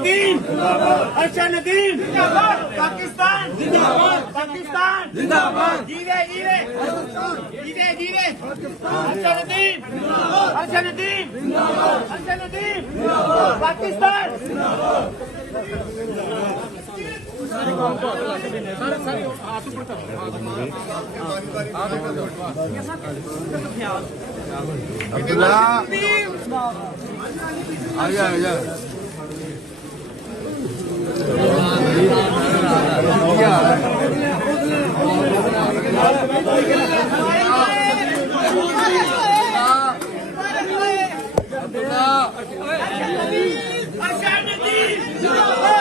नदीम अर्शद नदीम पाकिस्तान जिंदाबाद पाकिस्तान जिंदाबाद जीवे जीवे जीवे जीवे अर्शद नदीम पाकिस्तान आजा आजा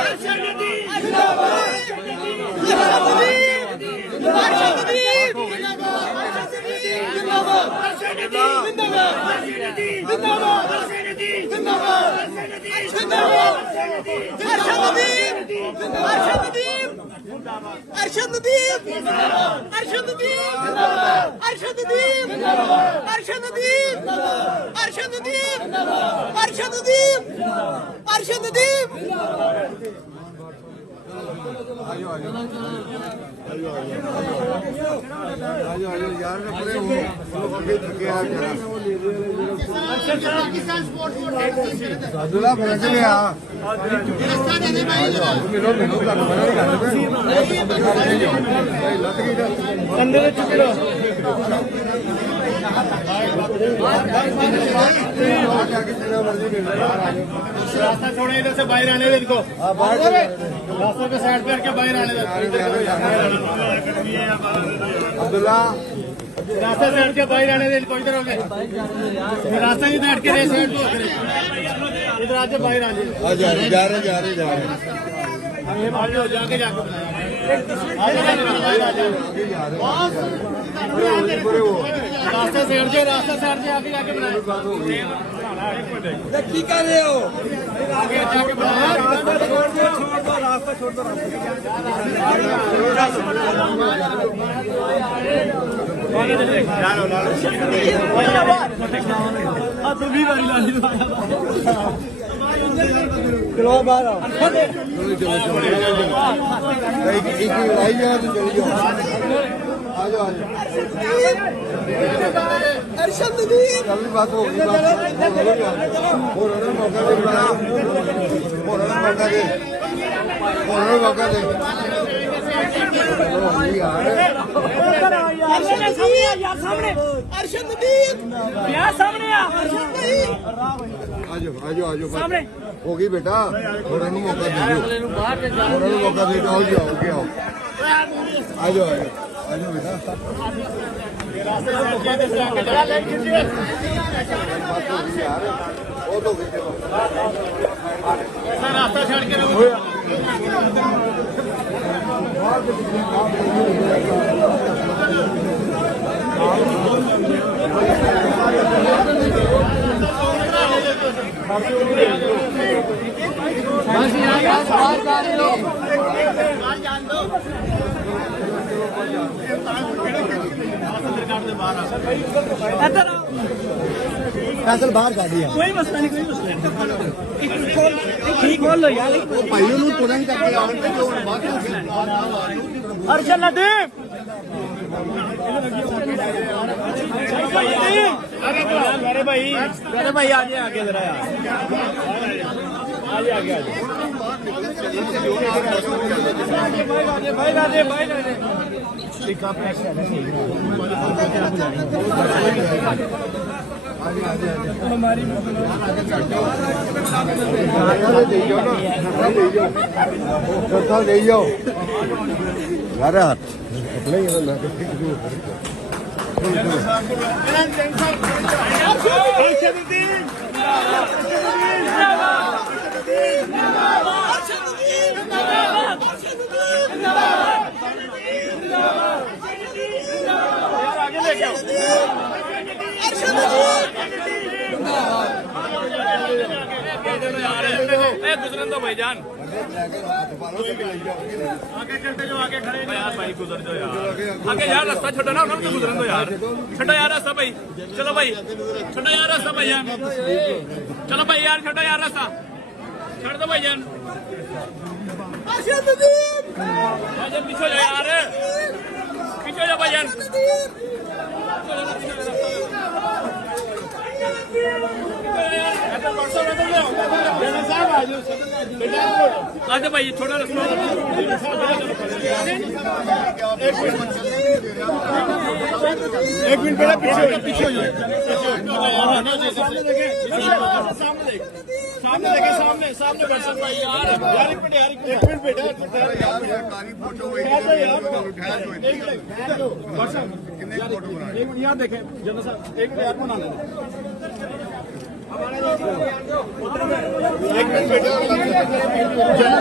अर्शद नदीम यार पाकिस्तान स्पोर्ट अब्दुल्ला भेज लिया रास्ता छोड़े इधर से बाहर आने दे इनको रास्ते पे साइड पे करके बाहर आने दे अब्दुल्ला रास्ता से हट के बाहर आने दे इनको इधर हो गए रास्ता ही हट के साइड को इधर आके बाहर आ जाए जा रहे जाके जाके रास्ता से हट के आगे जाके बनाए की कर रहे हो आगे जाके बनाया रास्ता छोड़ दो चलो बाहर आओ आ जाओ अर्शद नदीम कल बात होगी मौका दे अर्शद नदीम सामने आजो होगी बेटा थोड़ा मौका दे मौका दे आओ जी आओ आजो बेटा रास्ता छड़ के फैसल बाहर कर दिया कोई मसला नहीं ठीक बोल लो यार भाइयों ਨੂੰ ਤੁਰੰਤ ਕਰਕੇ ਆਉਣ ਤੇ ਜੋ ਬਾਤ अर्शद नदीम अरे भाई आगे जरा यार आगे हमारी ले जाओ यार अपने गुजरन दो भाईजान आगे चलते जो आगे खड़े यार भाई गुजर दो यार आगे यार रास्ता छोड़ो ना उन्होंने गुजरन दो यार छोड़ो यार रास्ता भाई चलो भाई छोड़ो यार रास्ता भाई यार चलो भाई यार छोड़ो यार रास्ता ਛੱਡ ਦੋ ਭਾਈਜਾਨ अरशद नदीम ਭਾਈਜਾਨ ਪਿੱਛੇ ਜਾ ਯਾਰ ਪਿੱਛੇ ਜਾ ਭਾਈਜਾਨ ਜਨਰਲ ਸਾਹਿਬ ਆ ਜਾਓ ਬੇਟਾ ਅੱਜ ਭਾਈ ਥੋੜਾ ਰਸਤਾ एक मिनट बेटा पीछे हो जाओ सामने देखे सामने बैठ सकता है यार एक मिनट बेटा सरकारी फोटो कितने फोटो बनाए एक मिनट यहाँ देखें जनरल साहब एक मिनट यार बना लेना एक मिनट बेटा